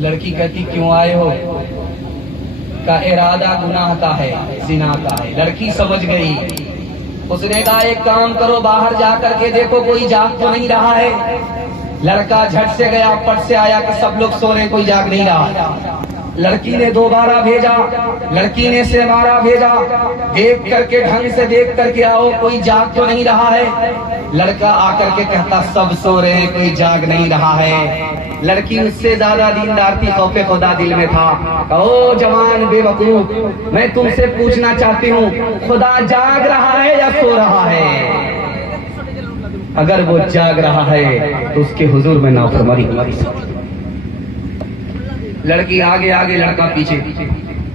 लड़की कहती क्यों आए हो? का इरादा गुनाह का है, जिना का है। लड़की समझ गई। उसने कहा एक काम करो, बाहर जा करके देखो कोई जाग तो नहीं रहा है। लड़का झट से गया, पट से आया कि सब लोग सो रहे, कोई जाग नहीं रहा। लड़की ने दोबारा भेजा, लड़की ने सेवारा भेजा, देख करके ढंग से देख करके आओ कोई जाग तो नहीं रहा है। लड़का आकर के कहता सब सो रहे हैं, कोई जाग नहीं रहा है। लड़की उससे ज्यादा दीनदार थी, खौफे खुदा दिल में था। ओ जवान बेवकूफ, मैं तुमसे पूछना चाहती हूँ, खुदा जाग रहा है या सो रहा है? अगर वो जाग रहा है तो उसके हुजूर में नाफरमानी होगी। लड़की आगे आगे, लड़का पीछे।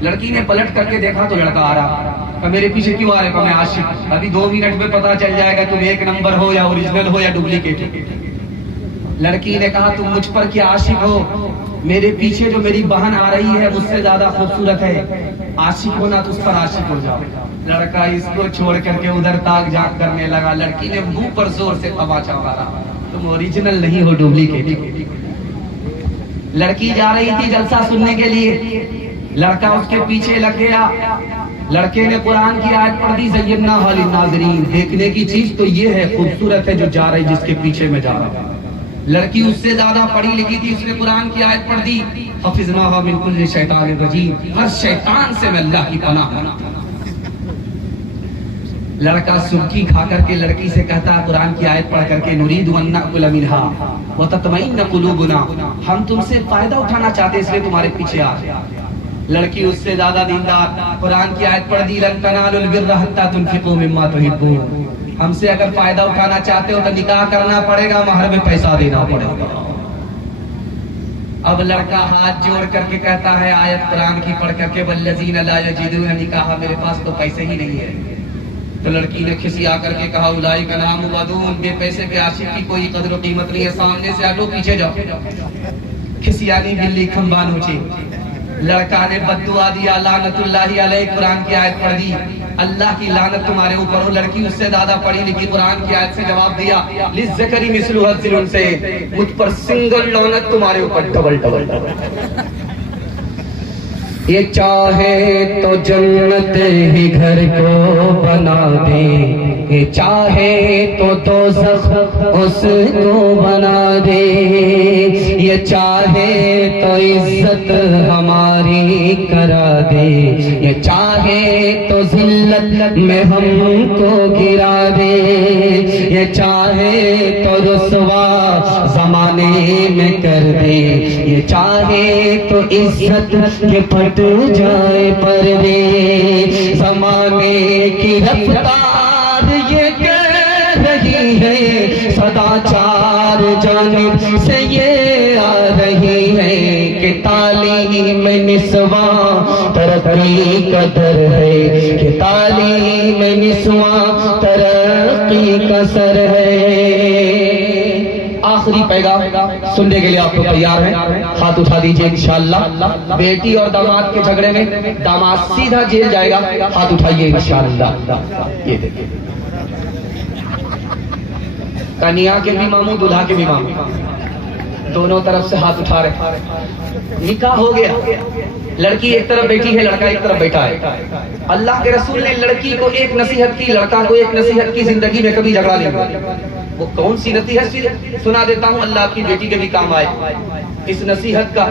लड़की ने पलट करके देखा तो लड़का आ रहा। मेरे पीछे क्यों आ रहे? मैं आशिक। अभी 2 मिनट में पता चल जाएगा तुम एक नंबर हो या ओरिजिनल हो या डुप्लीकेट। लड़की ने कहा तुम मुझ पर क्या आशिक हो? मेरे पीछे जो मेरी बहन आ रही है मुझसे ज्यादा खूबसूरत है। आशिक होना तो उस पर आशिक हो जाओ। लड़का इसको छोड़ करके उधर ताक झांक करने लगा। लड़की ने मुंह पर जोर से तमाचा मारा, तुम ओरिजिनल नहीं हो, डुप्लीकेट। लड़की जा रही थी जलसा सुनने के लिए, लड़का उसके पीछे लग गया। लड़के ने कुरान की आयत पढ़ दी, ज़य्यना लिल नाज़रीन। देखने की चीज तो ये है, खूबसूरत है जो जा रही, जिसके पीछे में जा रहा। लड़की उससे ज्यादा पढ़ी लिखी थी, उसने कुरान की आयत पढ़ दी, हफ़िज़नाहा मिन कुल्लि शैतानिर रजीम। हर शैतान से मैं अल्लाह की पनाह मांगता हूं। लड़का सुर्खी खा करके लड़की से कहता कुरान की आयत पढ़ करके, नुरीदु अन नअकुल मिनहा व तत्मइन्न कुलूबुना, हम तुमसे फायदा उठाना चाहते इसलिए तुम्हारे पीछे आ। लड़की उससे ज्यादा दीनदार, कुरान की आयत पढ़ दी, लन तनालुल बिर्रा हत्ता तुनफिकू मिम्मा तुहिब्बून। हमसे अगर फायदा उठाना चाहते हो तो निकाह करना पड़ेगा, महर में पैसा देना पड़ेगा। अब लड़का हाथ जोड़ करके कहता है आयत कुरान की पढ़ करके, वल्लज़ीना ला यजिदून निकाह, मेरे पास तो पैसे ही नहीं है। तो लड़की ने खिसिया करके कहा उलाइका नाम वदून, बेपैसे के आशिक की कोई कदर कीमत नहीं है, सामने से हटो पीछे जाओ। खिसियानी बिल्ली खंबा नोचे। लड़का ने बद्दुआ दिया, लानतुल्लाहि अलैहि, कुरान की आयत पढ़ दी, अल्लाह की लानत तुम्हारे ऊपर हो। लड़की उससे ज्यादा पढ़ी लिखी, कुरान की आयत से जवाब दिया, लिज़्ज़करी मिस्लु हज़्ज़िल उनसे, मुझ पर सिंगल लानत, तुम्हारे ऊपर डबल डबल डबल। ये चाहे तो जन्नत ही घर को बना दे, ये चाहे तो दोज़ख उसको बना दे, ये चाहे तो इज्जत हमारी करा दे, ये चाहे तो जिल्लत में हमको गिरा दे, ये चाहे तो रुसवा जमाने में कर दे, ये चाहे तो इज्जत के पट जाए पर्दे। जमाने की रफ्तार ये कह रही है, सदाचार जानिब से ये आ रही है कि तालीम निस्वा तरक्की का दर है, कि तालीम निस्वा तरक्की का सर है। आखिरी पैगाम सुनने के लिए आप लोग तैयार हैं? हाथ उठा दीजिए इंशाअल्लाह। बेटी और दामाद के झगड़े में दामाद सीधा जेल जाएगा, हाथ उठाइए इंशाअल्लाह। ये देखिए, कन्या के भी मामू, दूल्हा के भी मामू, दोनों तरफ से हाथ उठा रहे। निकाह हो गया, लड़की एक तरफ बैठी है, लड़का एक तरफ बैठा है। अल्लाह के रसूल ने लड़की को एक नसीहत की, लड़का को एक नसीहत की, जिंदगी में कभी झगड़ा नहीं हुआ। वो कौन सी नसीहत सुना देता हूँ, अल्लाह आपकी बेटी के भी काम आए। इस नसीहत का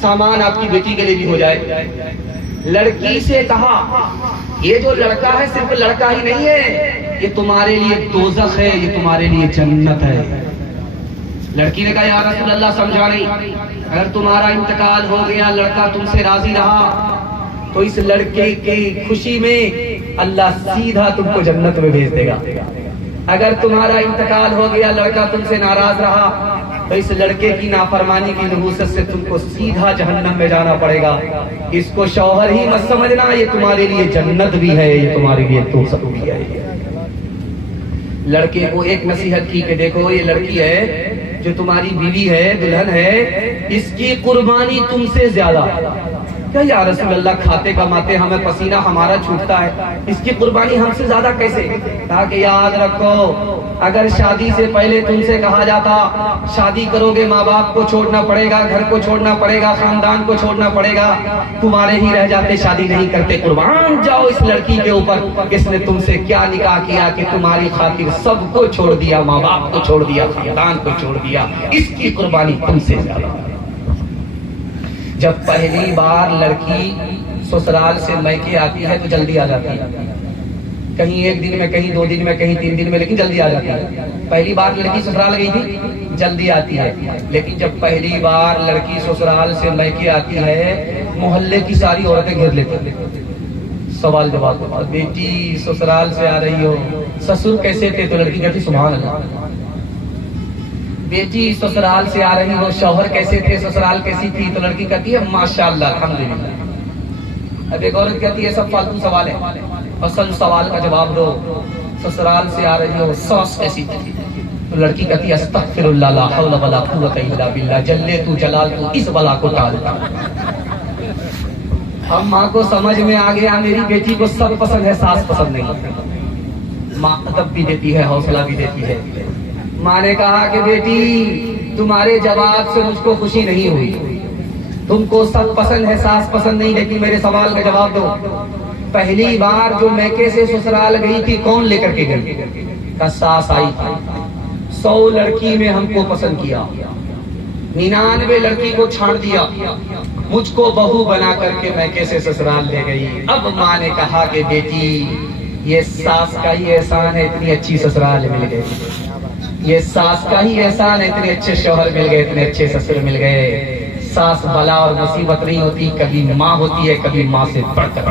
सामान आपकी बेटी के लिए भी हो जाए। लड़की से कहा ये जो लड़का है सिर्फ लड़का ही नहीं है, ये तुम्हारे लिए दोज़ख है, ये तुम्हारे लिए जन्नत है। लड़की ने कहा या रसूल अल्लाह समझा नहीं, अगर तुम्हारा इंतकाल हो गया, लड़का तुमसे राजी रहा, तो इस लड़के की खुशी में अल्लाह सीधा तुमको जन्नत में भेज देगा। अगर तुम्हारा इंतकाल हो गया, लड़का तुमसे नाराज रहा, तो इस लड़के की नाफरमानी की नहूसत से तुमको सीधा जहन्नम में जाना पड़ेगा। इसको शौहर ही मत समझना, ये तुम्हारे लिए जन्नत भी है, ये तुम्हारे लिए दोज़ख भी है। लड़के को एक नसीहत की कि देखो ये लड़की है जो तुम्हारी बीवी है, दुल्हन है, इसकी कुर्बानी तुमसे ज्यादा क्या या रसूल अल्लाह, खाते कमाते हमें पसीना हमारा छूटता है, इसकी कुर्बानी हमसे ज्यादा कैसे? कहा कि याद रखो, अगर शादी से पहले तुमसे कहा जाता शादी करोगे माँ बाप को छोड़ना पड़ेगा, घर को छोड़ना पड़ेगा, खानदान को छोड़ना पड़ेगा, तुम्हारे ही रह जाते, शादी नहीं करते। कुर्बान जाओ इस लड़की के ऊपर, इसने तुमसे क्या निकाह किया कि तुम्हारी खातिर सबको छोड़ दिया, माँ बाप को छोड़ दिया, खानदान को छोड़ दिया, इसकी कुर्बानी तुमसे ज्यादा। जब पहली बार लड़की ससुराल से मैके आती है तो जल्दी आ जाती है, कहीं 1 दिन में, कहीं 2 दिन में, कहीं 3 दिन में, लेकिन जल्दी आ जाती है। पहली बार लड़की ससुराल गई थी, जल्दी आती है। लेकिन जब पहली बार लड़की ससुराल से मैके आती है, मोहल्ले की सारी औरतें घेर लेती हैं। सवाल जवाब, बेटी ससुराल से आ रही हो, ससुर कैसे थे? तो लड़की कहती सुभान अल्लाह। बेटी ससुराल से आ रही हो, शौहर कैसे थे, ससुराल कैसी थी? तो लड़की कहती है माशाअल्लाह अल्हम्दुलिल्लाह। अब एक औरत कहती है सब फालतू सवाल है, असल सवाल का जवाब दो। ससुराल से आ रही हो, सास कैसी थी? तो लड़की कहती है अस्तगफिरुल्लाह ला हौला वला कुव्वता इल्ला बिल्लाह, जल्ले तू जलाल तू इस बला को टाल। अब माँ को समझ में आ गया मेरी बेटी को सब पसंद है, सास पसंद नहीं। माँ अदब भी देती है, हौसला भी देती है। माँ ने कहा कि बेटी तुम्हारे जवाब से मुझको खुशी नहीं हुई, तुमको सब पसंद है, सास पसंद नहीं, लेकिन मेरे सवाल का जवाब दो। पहली बार जो मैके से ससुराल गई थी कौन लेकर के गई? का सास आई थी। 100 लड़की में हमको पसंद किया, 99 लड़की को छाड़ दिया, मुझको बहू बना करके मैके से ससुराल ले गई। अब माँ ने कहा कि बेटी ये सास का ही एहसान है, इतनी अच्छी ससुराल मिल गई, ये सास का ही एहसान है, इतने अच्छे शौहर मिल गए, इतने अच्छे ससुर मिल गए। सास बला और मुसीबत नहीं होती, कभी माँ होती है, कभी माँ से बढ़कर।